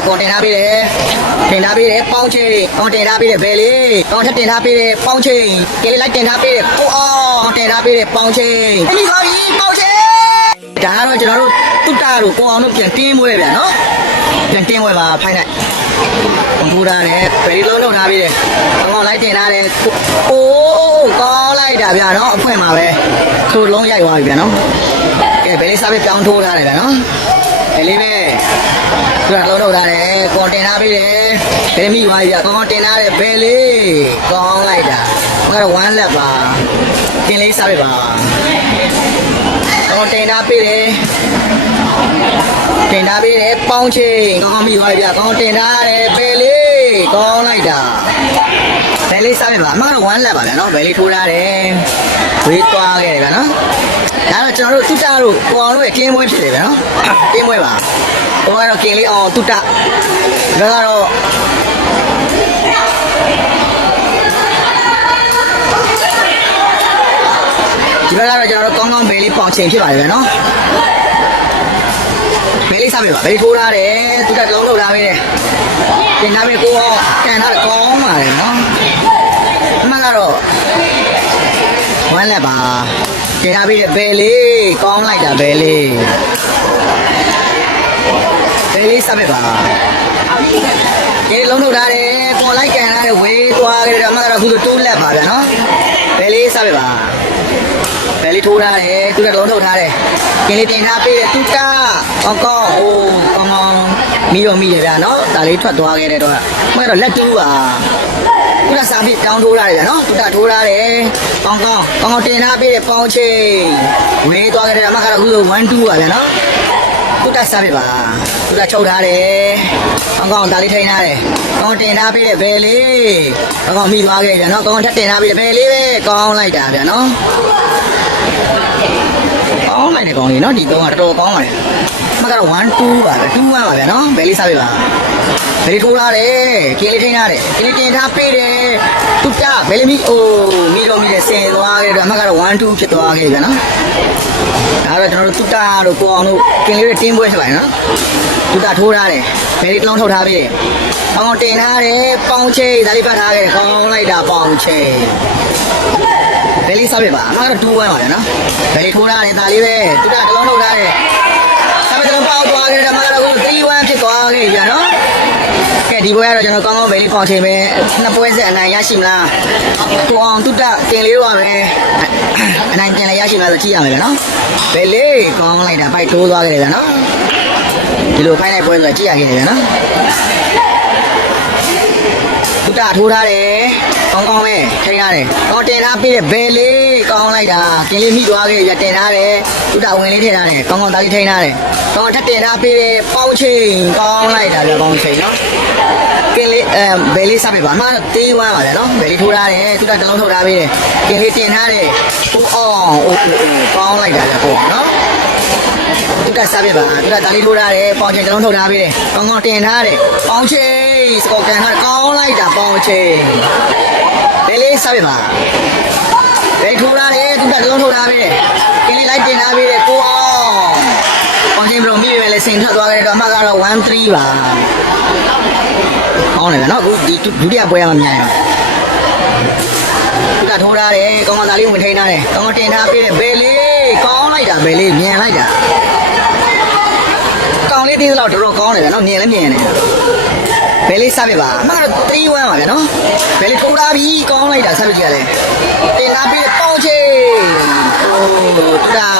con tiền happy đấy bao chi con tiền happy đấy về đi con thắt tiền happy đấy bao chi cái lấy tiền happy đấy con tiền happy đấy bao chi cái gì thôi bao chi trả rồi cho nó tút ra rồi con nó tiền tiền mua đấy nó tiền tiền mua mà phải này con thu ra này về đi lớn đâu happy đấy con lấy tiền ra đấy ô con lấy trả về nó phải mà về thu lớn dày hoài về nó cái về đi sao về con thu ra này về nó cái đi về Tuan lâu đầu ra đấy, con tên nào biết đấy, cái mi hoài giờ con tên nào đấy, về đi, con lại đã, con là quan lập à, cái lấy sao vậy bà, con tên nào biết đấy, bông chi, con mi hoài giờ con tên nào đấy, về đi, con lại đã, cái lấy sao vậy bà, mà là quan lập à, nó về đi thu ra đấy, quý toa cái này nó, đó là cho nó tút ra rồi, con nó phải kiếm mua gì đấy nó, kiếm mua bà. Tôi nói là kiện lý tụt tạ rồi rồi chỉ biết là cho nó con bé đi bỏ tiền chứ phải vậy nó bé đi sao vậy bé đi thu ra để tụt tạ lâu đầu ra về tiền ra về cô cái nó là có mà nó mà là rồi quan là bà tiền ra về bé đi con lại là bé đi Beli sao vậy bà? Cái lông đầu ra đấy, con lấy cái này về qua cái mà ra khu tu lẹ bà nó. Beli sao vậy bà? Beli thu ra đấy, tu ra lông đầu ra đấy. Cái này tiền happy đấy, tu cha, con mi đấy nó, ta lấy thuật toa cái này rồi. Mới rồi lẹ tu à. Tu ra sao bị down thu ra đấy nó, tu ra thu ra đấy. Con tiền happy đấy, bao chi. Về toa cái mà ra khu 1 2 à nó. Tu ra sao vậy bà? Tu ra châu đá đấy, con ta lấy thay này, con tiền đá bây giờ về đi, con mi hoa cái nó, con thắt tiền đá bây giờ về đi, con này trả về nó, con này con gì nó chỉ tôi con này, mà cái one two à về nó, về đi sao vậy bà? Về đi thu ra đấy, kia lấy thay này, kia lấy tiền đá bây đấy, tu cha về đi mi để xe hoa cái mà cái one two chết hoa cái nó. Đó là cho nó tút ra rồi con nó cái lấy tiền mua cho bạn nó tút ra thu ra này về đi long thâu ra về con tiền ra đấy bông chê ra đi bắt ra cái con lại đã bông chê về đi sao vậy bà nó là tu mà nó về đi thu ra này ta đi về tút ra long thâu ra này sao bây giờ nó bao toa cái mà nó cũng tí quan chết toa cái gì nó cái đi về rồi cho nó con về đi bông chê về nó bơi dễ này giá xìm là con tút ra tiền lấy vào về này tiền này giá xìm là chi à vậy nó về lấy con này đã bay tu toa cái này nó thì lúc này bây giờ chi à cái này nó tút ra thu ra đấy con này thay ra này con tiền happy để về lấy con này đã cái lấy mi toa cái giờ tiền ra đấy tút ra quên lấy tiền ra này con ta đi thay ra này con thắt tiền happy để bao trình con này đã là bao trình nó cái lấy về lấy sao phải bán mà tí qua mà nó về lấy thu ra này tút ra nó thu ra về này cái lấy tiền ra này con này đã là cổ nó tút ra sao vậy bạn tút ra ta đi thu ra đấy bao trình nó thu ra về này con tiền ra này bao trình có tiền ra con này đã bao trình về lấy sao vậy bạn về thu ra đấy tút ra nó thu ra về này cái lấy tiền ra về này cô bao trình rồi mi về lấy xin thật qua cái đó mà ra là 1 3 bà con này nó cũng đủ đi bơi làm nhảy chúng ta thu ra đấy con ta lấy mình thay này con trên ha bây giờ bê li con này đã bê li nhẹ lại đã con lấy đi là rồi con này nó nhẹ lắm nhẹ này bê li sao vậy bà mà nó tí quá mà nó bê li thu ra đi con này đã sao bây giờ này trên ha bây giờ con chê chúng ta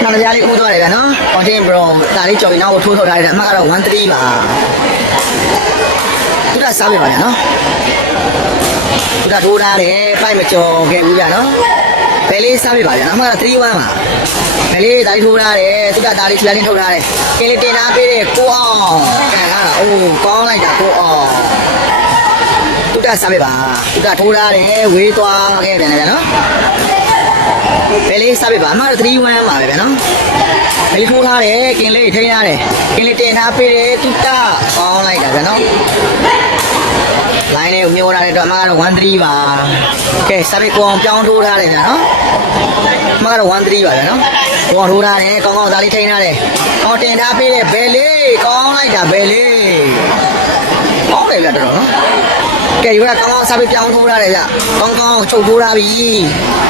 nó ra đi khu thôi này nó còn trên bro ta đi chọn nhau thu thôi này mà cái đầu 1 3 mà chúng ta sao vậy bà nó chúng ta thu ra để bay mà cho cái bây giờ nó về đi sao vậy bà nó mà là 3 mà về đi ta đi thu ra để chúng ta đi chơi đi thu ra này cái này tiền nào về cô cái này là con này đã cô chúng ta sao vậy bà chúng ta thu ra để quỳ toa cái này nó về đi sao vậy bà mà là 3 mà vậy nó về đi thu ra để cái này thay ra này cái này tiền nào về chúng ta con này đã nó lại này nhiều ra đây rồi mà là 1 3 bà ok sao đây con cho thu ra đây nè nó mà là 1 3 bà nó ကောင်းထိုးထားတယ်ကောင်းသားလေးထိန်းထားတယ်ကောင်းတင်ထားပေးတယ်ဘယ်လေးကောင်းလိုက်တာဘယ်လေးကောင်းတယ်ဗျတော်နော်ကဲဒီကကောင်းစားပြီးပြောင်းထိုးထားတယ်ဗျကောင်းချုပ်ထိုးထားပြီ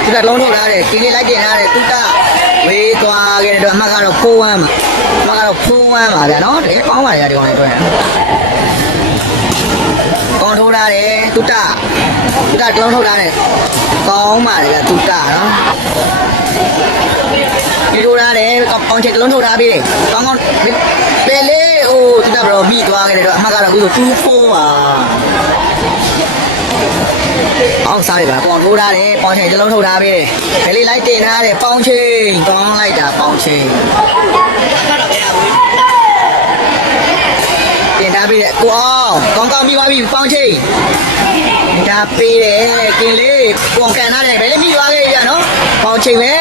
သူကလုံးထုတ်ထားတယ်ဒီနေ့လိုက်တင်ထားတယ်သူကဝေးသွားခဲ့တယ်တော့အမှတ်ကတော့4-1ပါအမှတ်ကတော့4-1ပါဗျနော်တကယ်ကောင်းပါရဲ့ဒီကောင်လေးတွေ့ရကောင်းထိုးထားတယ်သူကလုံးထုတ်ထားတယ်ကောင်းပါလေဗျသူကနော်ဒီထိုးထားတယ်ကောင်းချက်လုံးထုတ်ထားပြီကောင်းဘယ်လေးဟိုသူကဘရောမိသွားခဲ့တယ်တော့အမှတ်ကတော့အခုဆို2-4ပါအောင်စားရပါပေါင်ထိုးထားတယ်ပေါင်ချိန်တစ်လုံးထုတ်ထားပြီဘယ်လေးလိုက်တင်ထားတယ်ပေါင်ချိန်ကောင်းလိုက်တာပေါင်ချိန်တင်ထားပြီကိုအောင်ကောင်းပြီးပါပြီပေါင်ချိန်ဒါပေးတယ်ကင်လေးပေါင်ကန်ထားတယ်ဘယ်လေးမိသွားခဲ့ရနော်ပေါင်ချိန်ပဲ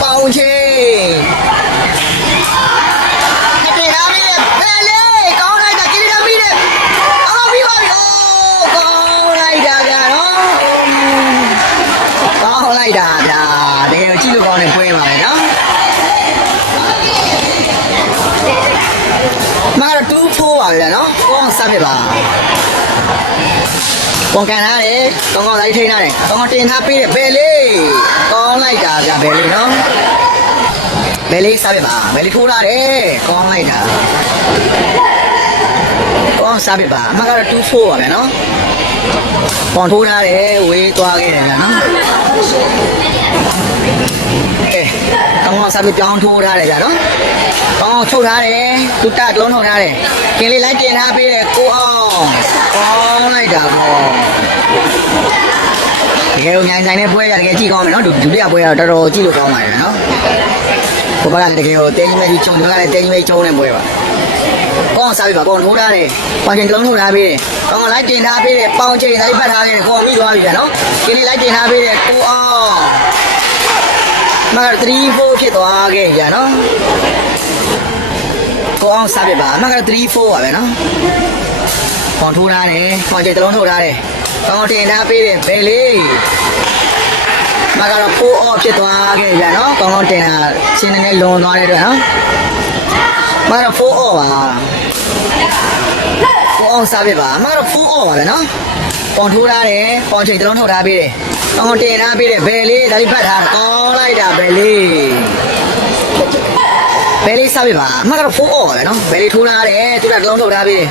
ပေါင်ချိန်တင်ထားပြီဘယ်လေးကောင်းလိုက်တာကင်လေးထားပြီတယ်အော်ပြီးပါပြီကောင်းလိုက်တာဗျာနော်ကောင်းလိုက်တာဗျာတကယ်ကြည့်လို့ကောင်းနေပွဲပါပဲနော်မာရ2-4ပါဗျာနော်ကောင်းစားပြပါပေါင်ကန်ထားတယ်ကောင်းလိုက်ထိန်းထားတယ်ကောင်းတင်ထားပေးတယ်ဘယ်လေးကောင်းလိုက်တာဗျာဘယ်လေးနော်ဘယ်လေးစားပြပါဘယ်လေးထိုးထားတယ်ကောင်းလိုက်တာကောင်းစားပြပါအမကတော့2-4ပါဗျာနော်ပေါင်ထိုးထားတယ်ဝေးသွားခဲ့တယ်ဗျာနော်ကောင်းစားပြပြောင်းထိုးထားတယ်ဗျာနော်ကောင်းထုတ်ထားတယ်သူတလုံးထုတ်ထားတယ်ကင်းလေးလိုက်တင်ထားပေးတယ်ကိုအောင်ကောင်းလိုက်တာပေါ့တကယ်ညိုင်ဆိုင်နဲ့ပွဲရတကယ်ကြည့်ကောင်းမယ်နော်ဒုတိယပွဲကတော့တော်တော်ကြည့်လို့ကောင်းပါတယ်နော်ကိုပါကတကယ်ကိုတဲကြီးမဲကြီးချုံကလည်းတဲကြီးမဲချုံနေပွဲပါကောင်းစားပြပါကောင်းထိုးထားတယ်ပေါင်ချိန်တစ်လုံးထုတ်ထားပေးတယ်ကောင်းလိုက်တင်ထားပေးတယ်ပေါင်ချိန်လိုက်ပတ်ထားတယ်ကိုမိသွားပြီဗျာနော်ကင်းလေးလိုက်တင်ထားပေးတယ်ကိုအောင်မက3-4ဖြစ်သွားခဲ့ကြနော်ကိုအောင်စားပြပါမက3-4ပါပဲနော်ပေါင်ထိုးထားတယ်ပေါင်ချိန်တစ်လုံးထုတ်ထားတယ်ကောင်းတင်ထားပေးတယ်ဘယ်လေးမကတော့4-offဖြစ်သွားခဲ့ကြနော်ကောင်းတင်တာရှင်းနေလွန်သွားတဲ့အတွက်နော်မကတော့4-offပါကိုအောင်စားပြပါမကတော့4-offပါပဲနော်ပေါင်ထိုးထားတယ်ပေါင်ချိန်တစ်လုံးထုတ်ထားပေးတယ်ကောင်းတင်ထားပေးတယ်ဘယ်လေးဒါလေးဖတ်ထားကောင်းလိုက်တာဘယ်လေးစားပြပါအမကတော့4-offပါပဲနော်ဘယ်လေးထိုးထားတယ်သူကတစ်လုံးထုတ်ထားပေးတယ်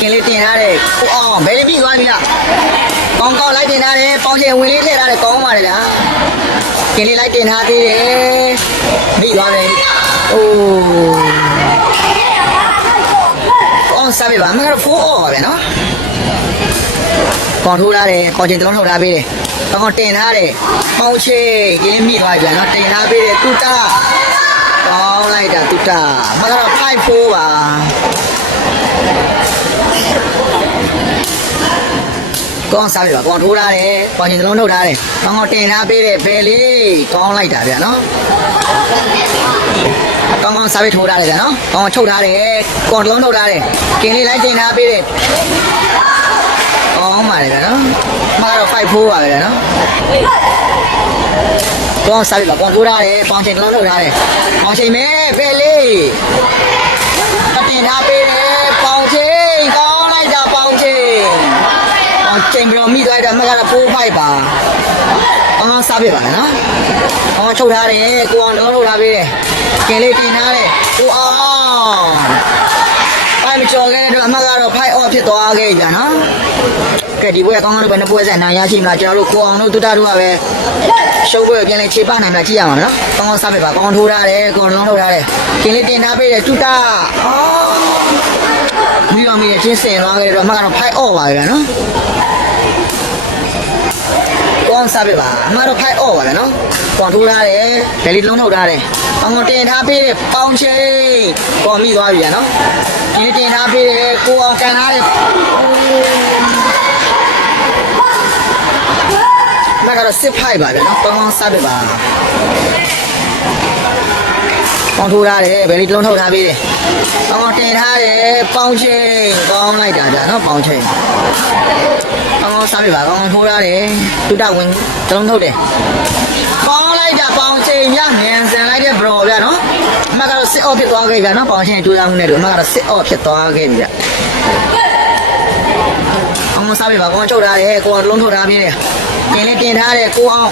ကင်းလေးတင်ထားတယ်ကိုအောင်ဘယ်လေးပြီးသွားပြီလားကောင်းလိုက်တင်ထားတယ်ပေါင်ချိန်ဝင်လေးထည့်ထားတယ်ကောင်းပါတယ်ဗျာကင်းလေးလိုက်တင်ထားသေးတယ်ပြီးသွားတယ်အိုးကောင်းစားပြပါအမကတော့4-offပါပဲနော်ကောင်းထိုးထားတယ်ပေါင်ချိန်တစ်လုံးထုတ်ထားပေးတယ်ကောင်းတင်ထားတယ်ပေါင်ချိန်ကင်းမိသွားပြန်နော်တင်ထားပေးတယ်တူတာကောင်းလိုက်တာတူတာမကတော့5-4ပါကောင်းစားပြပါကောင်းထိုးထားတယ်ပေါင်ချိန်တစ်လုံးထုတ်ထားတယ်ကောင်းတင်ထားပေးတယ်ဘယ်လေးကောင်းလိုက်တာဗျာနော်ကောင်းစားပြထိုးထားတယ်ဗျာနော်ကောင်းချုပ်ထားတယ်ကောင်းတစ်လုံးထုတ်ထားတယ်ကင်းလေးလိုက်တင်ထားပေးတယ်ကောင်းပါလေဗျာနော်မကတော့5-4ပါပဲဗျာနော်ကောင်းစားပြပါကောင်းထိုးထားတယ်ပေါင်ချိန်တစ်လုံးထုတ်ထားတယ်ပေါင်ချိန်မဲဘယ်လေးတင်ထားပေးတယ်ပေါင်ချိန်ကောင်းလိုက်တာပေါင်ချိန်ပြီးတော့မိသွားတာမကတော့4-5ပါအောင်စားပြပါနော်အောင်ချုပ်ထားတယ်ကိုအောင်လုံးထုတ်ထားပေးတယ်ကင်လေးတင်ထားတယ်ကိုအောင်ဖိုင်မကျော်ခဲ့တဲ့အတွက်အမကတော့5-offဖြစ်သွားခဲ့ကြနော်ကဲဒီပွဲကောင်းကောင်းလေးပဲနှစ်ပွဲဆက်နိုင်ရရှိမလားကျွန်တော်တို့ကိုအောင်တို့တူတာတို့ကပဲရှုပ်ပွဲပြန်လဲခြေပနိုင်မှာကြည့်ရမှာနော်ကောင်းကောင်းစားပြပါကောင်းထိုးထားတယ်ကိုအောင်လုံးထုတ်ထားတယ်ကင်လေးတင်ထားပေးတယ်တူတာမိတော်မိရဲ့ချင်းစင်သွားခဲ့တဲ့အတွက်အမကတော့5-offပါပဲနော်ကောင်းစားပြပါအမတော့5-offပါပဲနော်ကောင်းထိုးထားတယ်ဒယ်လီလုံးထုတ်ထားတယ်ကောင်းတင်ထားပေးတယ်ပေါင်ချိန်ကောင်းမိသွားပြီနော်ဒီတင်ထားပေးတယ်ကိုအောင်ကန်ထားတယ်မကတော့6-5ပါပဲနော်ကောင်းစားပြပါကောင်းထိုးထားတယ်ဘယ်လီလုံးထုတ်ထားပေးတယ်ကောင်းတင်ထားတယ်ပေါင်ချိန်ကောင်းလိုက်တာကြာနော်ပေါင်ချိန်ကောင်းစားပြပါကောင်းထိုးထားတယ်တူတဝင်တစ်လုံးထုတ်တယ်ပေါင်းလိုက်တာပေါင်ချိန်ညမြန်စင်လိုက်တဲ့ bro ဗျာနော်အမကတော့စစ်အော့ဖြစ်သွားခဲ့ဗျာနော်ပေါင်ချင်းတူးစားမှုနဲ့တို့အမကတော့စစ်အော့ဖြစ်သွားခဲ့ပြီဗျအောင်မစားပြပါကောင်းချုပ်ထားတယ်ကိုအောင်လုံးထုတ်ထားပြီးတယ်တင်လေးတင်ထားတယ်ကိုအောင်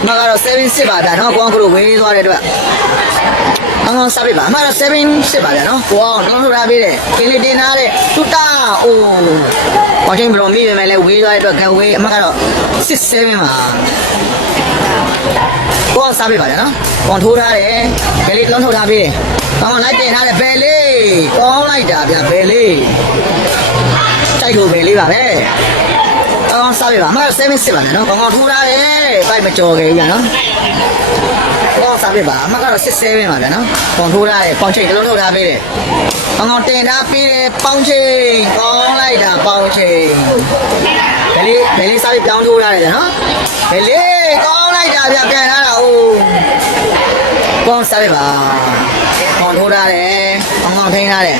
အမကတော့7 6ပါဗျာနော်ကိုအောင်ကတော့ဝေးသွားတဲ့အတွက်အောင်စားပြပါအမကတော့7 6ပါဗျာနော်ကိုအောင်လုံးထုတ်ထားပြီးတယ်တင်လေးတင်ထားတယ်တူတာအိုးပေါင်ချင်းဘယ်လိုမိပဲလဲဝေးသွားတဲ့အတွက်ဝေးအမကတော့6 7ပါကိုအောင်စားပြပါဗျာနော်ကိုအောင်ထိုးထားတယ်ဘယ်လေးလုံးထုတ်ထားပြီးတယ်ကောင်းလိုက်တင်ထားတယ်ဘယ်လေးကောင်းလိုက်တာဗျာဘယ်လေးတိုက်ကိုဘယ်လေးပါပဲကောင်းစားပြပါအမ7 6ပါနော်ကောင်းထိုးထားတယ်ပိုက်မကြော်ခဲ့ဘူးဗျာနော်ကောင်းစားပြပါအမကတော့6 7ပါဗျာနော်ကောင်းထိုးထားတယ်ပေါင်ချိန်တစ်လုံးထုတ်ထားပေးတယ်ကောင်းတင်ထားပေးတယ်ပေါင်ချိန်ကောင်းလိုက်တာပေါင်ချိန်ဘယ်လေးစားပြပြောင်းထိုးထားတယ်ဗျာနော်ဘယ်လေးကောင်းလိုက်တာဗျာပြန်လာတာအိုးကောင်းစားပြပါကောင်းထိုးထားတယ်ကောင်းထိန်းထားတယ်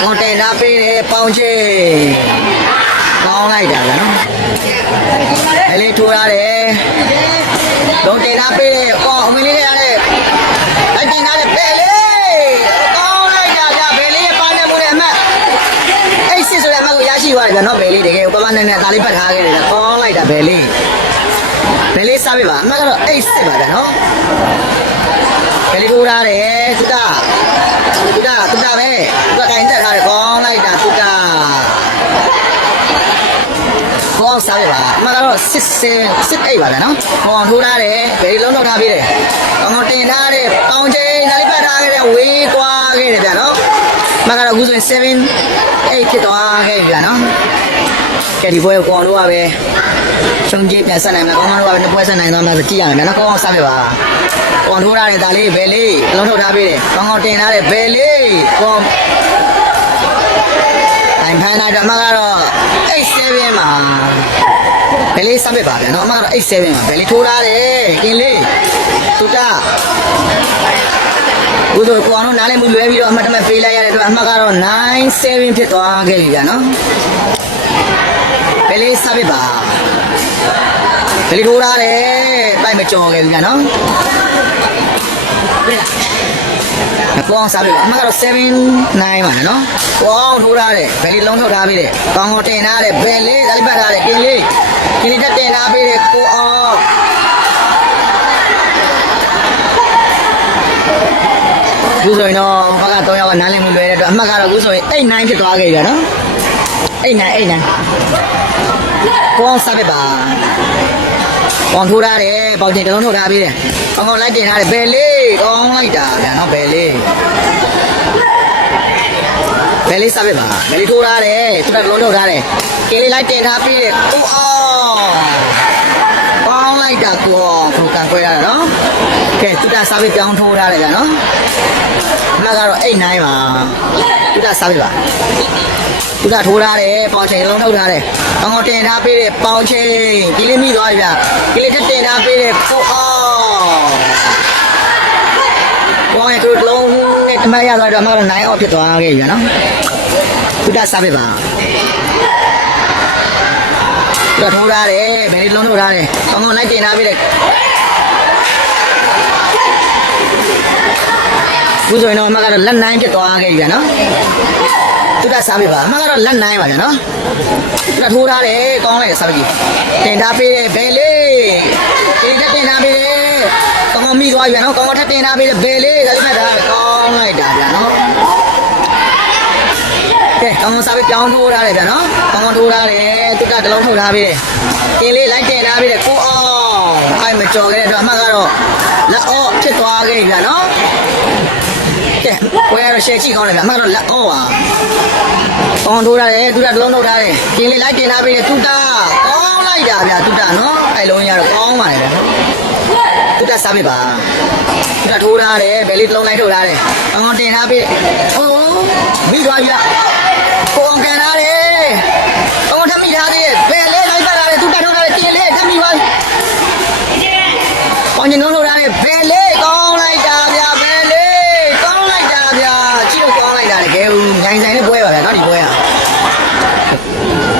ကောင်းတင်ထားပေးတယ်ပေါင်ချိန်ကောင်းလိုက်တာဗျာနော်ဘယ်လေးထိုးထားတယ်လုံးတင်ထားပေးတယ်ကောင်းအမလေးရတယ်လိုက်တင်ထားတယ်ဘယ်လေးကောင်းလိုက်တာဗျာဘယ်လေးပါနေမှုနဲ့အမအဲ့စစ်ဆိုတဲ့အမကိုရရှိသွားတယ်ဗျာနော်ဘယ်လေးတကယ်ပပနဲ့နဲ့ဒါလေးပတ်ထားခဲ့တယ်ကောင်းလိုက်တာဘယ်လေးစားပြပါအမကတော့အဲ့စစ်ပါဗျာနော်ဘယ်လေးထိုးထားတယ်တူတာပဲတူတိုင်းတက်ထားတယ်ကောင်းလိုက်တာတူတာကောင်းစားပြပါအမကတော့6 8ပါဗျာနော်ကောင်းထိုးထားတယ်ဘယ်လေးလုံးတော့ထားပြီးတယ်ကောင်းတင်ထားတယ်ပေါင်ချိန်ဒါလေးပတ်ထားခဲ့တယ်ဝေးသွားခဲ့တယ်ဗျာနော်အမကတော့အခုဆိုရင်7 8ဖြစ်သွားခဲ့ပြီဗျာနော်ကဲဒီဘွဲကိုကောင်းလို့ပါပဲရှုံးကြီးပြန်ဆက်နိုင်မှာကောင်းလို့ပါပဲပွဲဆက်နိုင်သွားမှာဆိုကြည့်ရမယ်နော်ကောင်းစားပြပါကောင်းထိုးထားတယ်ဒါလေးဘယ်လေးလုံးထုတ်ထားပြီးတယ်ကောင်းတင်ထားတယ်ဘယ်လေးကောင်းတိုင်ဖန်လိုက်တော့အမကတော့8-7မှာဘယ်လေးစားပြပါဗျာနော်အမကတော့8-7မှာဘယ်လေးထိုးထားတယ်ကင်းလေးတူတာဘုဒ္ဓကိုအောင်နားလည်းမလွဲပြီးတော့အမတမပေးလိုက်ရတဲ့အတွက်အမကတော့9-7ဖြစ်သွားခဲ့ပြီဗျာနော်ဘယ်လေးစားပြပါဘယ်လေးထိုးထားတယ်ပိုက်မကြော်ခဲ့ပြီဗျာနော်ကောင်းစားပြီအမကတော့7 9ပါနော်ကောင်းထိုးထားတယ်ဘယ်လေးလုံးထုတ်ထားပြီးတယ်ကောင်းတင်ထားတယ်ဘယ်လေးဒါလေးပတ်ထားတယ်ကင်းလေးတက်တင်ထားပြီးတယ်ကိုအောင်အခုဆိုရင်တော့ဘက်က3ယောက်ကနားလည်မှုလွယ်တဲ့အတွက်အမှတ်ကတော့အခုဆိုရင်8 9ဖြစ်သွားခဲ့ပြီနော်8 9ကောင်းစားပြီပါကောင်းထိုးထားတယ်ပေါင်ချိန်တစ်လုံးထုတ်ထားပြီးတယ်ကောင်းလိုက်တင်ထားတယ်ဘယ်လေးကောင်းလိုက်တာဗျာနော်ဘယ်လေးစားပြပါဘယ်လေးထိုးထားတယ်သူကလုံးထုတ်ထားတယ်ကလေးလိုက်တင်ထားပြီးကိုအောင်ကောင်းလိုက်တာကိုအောင်ဘုကန်ခွဲရတာနော်ကဲသူကစားပြပြောင်းထိုးထားတယ်ဗျာနော်အမကတော့8 9ပါသူကစားပြပါသူကထိုးထားတယ်ပေါင်ချိန်လုံးထုတ်ထားတယ်ကောင်းတင်ထားပြီးပေါင်ချိန်ကလေးမိသွားပြီဗျာကလေးတက်တင်ထားပြီးကိုအောင်ကောင်းရဲ့သူလုံးနဲ့တမရသွားတော့အမကတော့9 off ဖြစ်သွားခဲ့ပြီနော်သူကစားပြပါသူကထိုးထားတယ်ဘယ်လိုလုံးထိုးထားတယ်ကောင်းလိုက်တင်ထားပြီးခုဆိုရင်တော့အမကတော့လက်9ဖြစ်သွားခဲ့ပြီနော်သူကစားပြပါအမကတော့လက်9ပါဗျာနော်သူကထိုးထားတယ်ကောင်းလိုက်စားပြတင်ထားပေးတယ်ဘယ်လေးတင်ထားပေးတယ်ကောင်းမိသွားပြီဗျာနော်ကောင်းထပ်တင်ထားပေးတယ်ဘယ်လေးဒါလေးမှတ်တာကောင်းလိုက်တာဗျာနော်ကဲကောင်းစားပြပြောင်းထိုးထားတယ်ဗျာနော်ကောင်းထိုးထားတယ်သူကတလုံးထုတ်ထားပေးတယ်ကင်းလေးလိုက်တင်ထားပေးတယ်ကိုအောင်အဲ့မကြော်ခဲ့တဲ့အတွက်အမကတော့လက်အော့ဖြစ်သွားခဲ့ပြီဗျာနော်ကဲဝယ်ရတော့ရှယ်ကြည့်ကောင်းတယ်ဗျာအမကတော့လက်အော့ပါကောင်းထိုးထားတယ်သူကတလုံးထုတ်ထားတယ်ကင်းလေးလိုက်တင်ထားပေးတယ်သူကကောင်းလိုက်တာဗျာသူကနော်အဲ့လုံးရတော့ကောင်းပါတယ်ဗျာသူကစားပြပါသူကထိုးထားတယ်ဘယ်လေးတလုံးလိုက်ထုတ်ထားတယ်ကောင်းတင်ထားပေးဟိုးမိသွားပြီလားကိုအောင်ကန်ထားတယ်ကောင်းထမိထားသေးတယ်ဘယ်လေးလိုက်ပတ်လာတယ်သူကထုတ်ထားတယ်တင်လေးထမိသွားပြီကောင်းကျင်လုံးထုတ်ထားတယ်ဘယ်လေးကောင်းလိုက်တာဗျာဘယ်လေးကောင်းလိုက်တာဗျာကြည့်လို့ကောင်းလိုက်တာတကယ်ဦးညိုင်ဆိုင်နဲ့ပွဲပါဗျာနော်ဒီပွဲက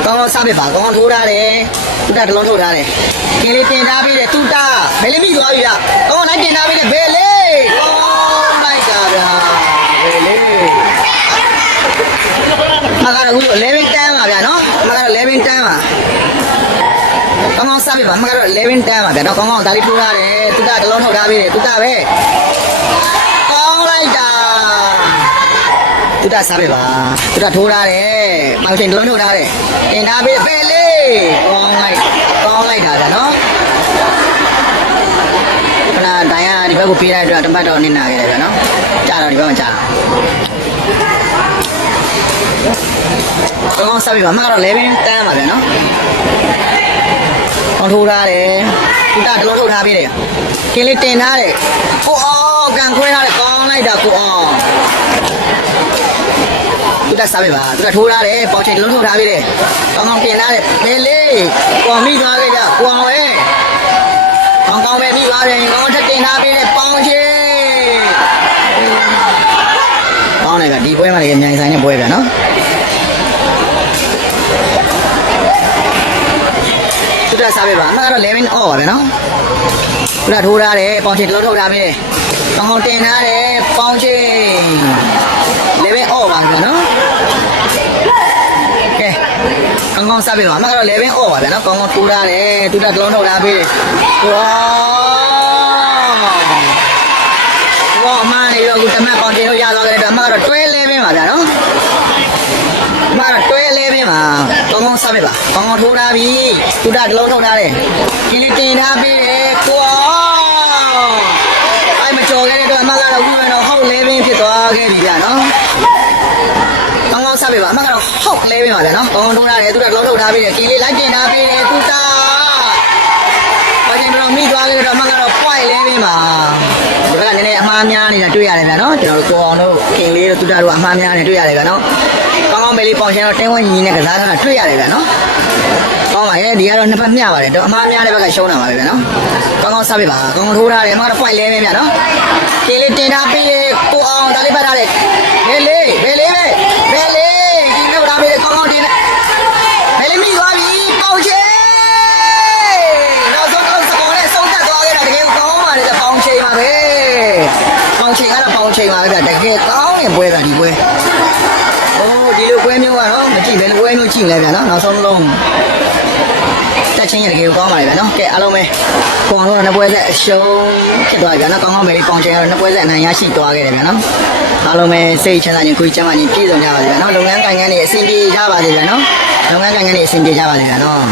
ကောင်း စားပြပါကောင်းထိုးထားတယ်တူတာတလုံးထုတ်ထားတယ်ကင်းလေးတင်ထားပြီးတယ်တူတာဘယ်လေးမိသွားပြီလားကောင်းလိုက်တင်ထားပြီးတယ်ဘယ်လေးကောင်းလိုက်တာဗျာဘယ်လေးမကတော့အခု11တန်းပါဗျာနော်မကတော့11တန်းပါကောင်းစားပြပါမကတော့11တန်းပါဗျာနော်ကောင်းဒါလေးထိုးထားတယ်တူတာတလုံးထုတ်ထားပြီးတယ်တူတာပဲကောင်းလိုက်တာတူတာစားပြပါတူတာထိုးထားတယ်ပေါင်ချိန်တလုံးထုတ်ထားတယ်တင်ထားပြီးပဲလေးကောင်းလိုက်တာဗျာနော်ခဏဒိုင်ကဒီဘက်ကိုပြေးလိုက်တော့တပတ်တော့နင်းနာခဲ့တယ်ဗျာနော်ကြာတော့ဒီဘက်မှာကြာကောင်းစားပြပါမကတော့11တန်းပါဗျာနော်ကောင်းထိုးထားတယ်တူတာတလုံးထုတ်ထားပြီးတယ်ကင်းလေးတင်ထားတယ်ကိုအောင်ကန်ခွဲထားတယ်ကောင်းလိုက်တာကိုအောင်တူတာစားပြပါတူတာထိုးထားတယ်ပေါင်ချိန်တလုံးထုတ်ထားပြီးတယ်ကောင်းတင်ထားတယ်ဘယ်လေးကိုမိသွားခဲ့ကြကိုအောင်ရဲ့ကောင်းပဲမိပါတယ်ကောင်းထက်တင်ထားပြီးတယ်ပေါင်ချိန်ကောင်းတယ်ဗျဒီပွဲမှာလည်းမြိုင်ဆိုင်နဲ့ပွဲဗျာနော်တူတာစားပြပါအမှကတော့11 အော်ပါဗျာနော်တူတာထိုးထားတယ်ပေါင်ချိန်တလုံးထုတ်ထားပြီးတယ်ကောင်းတင်ထားတယ်ပေါင်ချိန်11 အော်ပါဗျာနော်ကဲကောင်းစားပြပါအမှကတော့11 အော်ပါဗျာနော်ကောင်းထိုးထားတယ်တူတာတလုံးထုတ်ထားပြီးတယ်ဝါအမှန်နေတော့အခုတမတ်ပေါင်တင်လို့ရသွားကြတဲ့အတွက်အမှကတော့တွဲ11ပါဗျာနော်အမှကတော့တွဲ11ပါကောင်းစားပြပါကောင်းထိုးထားပြီတူတာတလုံးထုတ်ထားတယ်ဒီလေးတင်ထားပြီးတယ်ကိုအဲ့မကြော်ခဲ့တဲ့အတွက်အမှကတော့အခုတော့ဟုတ်11ဖြစ်သွားခဲ့ပြီဗျာနော်ကောင်းစားပြပါအမှကတော့ဟုတ်11ပါဗျာနော်ကောင်းထိုးထားတယ်တူတာတလုံးထုတ်ထားပြီးတယ်ဒီလေးလိုက်တင်ထားပြီးတယ်တူတာဘာကျင်တော့မိသွားခဲ့တဲ့အတွက်အမှကတော့ point 11ပါဒီဘက်ကနည်းနည်းအမှားများနေတာတွေ့ရတယ်ဗျာနော်ကျွန်တော်တို့ကိုအောင်တို့ခင်လေးတို့တူတာတို့အမှားများနေတွေ့ရတယ်ဗျာနော်ကောင်းပဲလေးပေါင်ရှင်တော့တင်းဝင်းညီနဲ့ကစားတာတွေ့ရတယ်ဗျာနော်ကောင်းပါရဲ့ဒီကတော့နှစ်ဖက်မျှပါတယ်တော့အမှားများတဲ့ဘက်ကရှုံးတာပါပဲဗျာနော်ကောင်းစားပြပါကောင်းထိုးထားတယ်အမှားတော့ point 11ဗျာနော်ခင်လေးတင်ထားပြီးကိုအောင်ဒါလေးပတ်ထားတယ်ဘယ်လေးဒီလောက်ထားပြီးကောင်းတင်တယ်ဘယ်လေးမိသွားပြီပေါင်ရှင်နောက်ဆုံးတော့စပေါ်နဲ့ဆုံးသက်သွားခဲ့တာတကယ်ကောင်းပါတယ်ပေါင်ချိန်ပါပဲပေါင်ချိန်ကတော့ပေါင်ချိန်ပါပဲဗျာတကယ်ကောင်းရင်ပွဲဗျာဒီပွဲအိုးဒီလိုပွဲမျိုးကတော့မကြည့်ဘယ်လိုပွဲမျိုးကြည့်လဲဗျာနော်နောက်ဆုံးလုံးတက်ချင်းရတကယ်ကောင်းပါလေဗျာနော်ကဲအားလုံးပဲကိုအောင်တို့ကနှစ်ပွဲဆက်အရှုံးဖြစ်သွားပြီဗျာနော်ကောင်းပဲလေးပေါင်ချိန်ကတော့နှစ်ပွဲဆက်အနိုင်ရရှိသွားခဲ့တယ်ဗျာနော်အားလုံးပဲစိတ်ချမ်းသာခြင်းကိုယ်ချမ်းသာခြင်းပြည့်စုံကြပါစေဗျာနော်လုပ်ငန်းကိုင်ငန်းတွေအဆင်ပြေကြပါစေဗျာနော်လုပ်ငန်းကိုင်ငန်းတွေအဆင်ပြေကြပါစေဗျာနော်